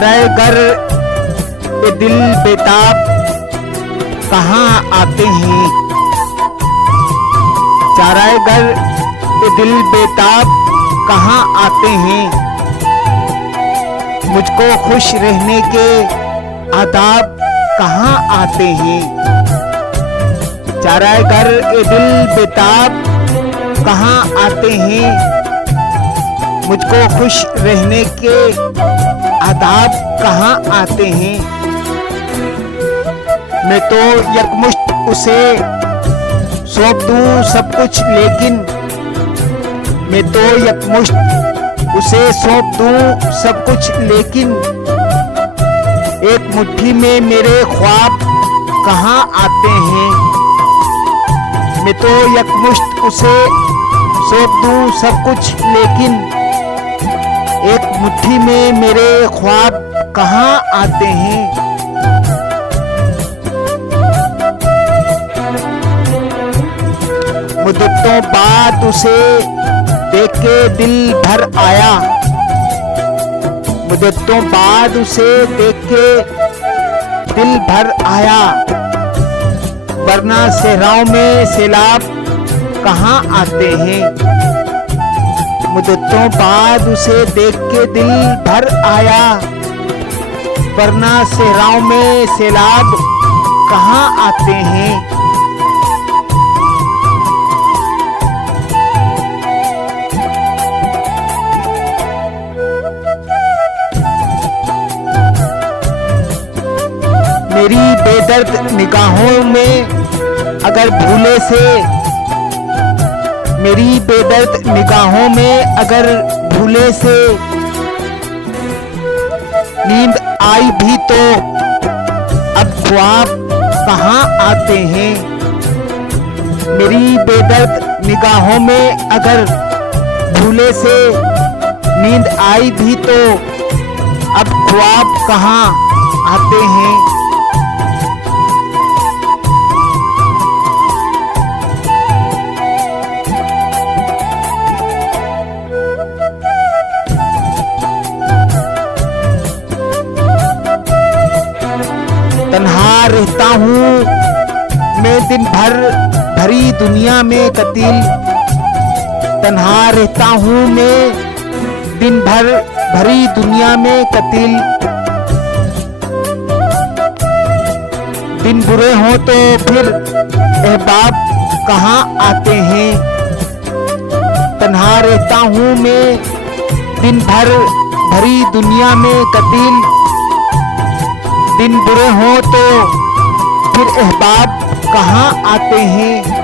चाराए गर ये दिल बेताब कहाँ आते हैं। चाराए गर ये दिल बेताब कहाँ आते हैं। मुझको खुश रहने के आदाब कहाँ आते हैं। चाराए गर ये दिल बेताब कहाँ आते हैं। मुझको खुश रहने के आदाब कहाँ आते हैं। मैं तो यकमुश्त उसे सौंप दूं सब कुछ, लेकिन मैं तो यकमुश्त उसे सौंप दूं सब कुछ, लेकिन एक मुट्ठी में मेरे ख्वाब कहाँ आते हैं। मैं तो यकमुश्त उसे सौंप दूं सब कुछ, लेकिन एक मुट्ठी में मेरे ख्वाब कहाँ आते हैं। मुद्दतों बाद उसे देख के दिल भर आया। मुद्दतों बाद उसे देख के दिल भर आया, वरना सहराओं में सैलाब कहाँ आते हैं। मुद्दतों बाद उसे देख के दिल भर आया, वरना सहराओं में सैलाब कहाँ आते हैं। मेरी बेदर्द निगाहों में अगर भूले से, मेरी बेदर्द निगाहों में अगर भूले से नींद आई भी तो अब ख्वाब कहाँ आते हैं। मेरी बेदर्द निगाहों में अगर भूले से नींद आई भी तो अब ख्वाब कहाँ आते हैं। तन्हा रहता हूँ मैं दिन भर भरी दुनिया में कतील। तन्हा रहता हूँ मैं दिन भर भरी दुनिया में कतील। दिन बुरे हों तो फिर अहबाब कहाँ आते हैं। तन्हा रहता हूँ मैं दिन भर भरी दुनिया में कतील। दिन बुरे हों तो फिर अहबाब कहाँ आते हैं।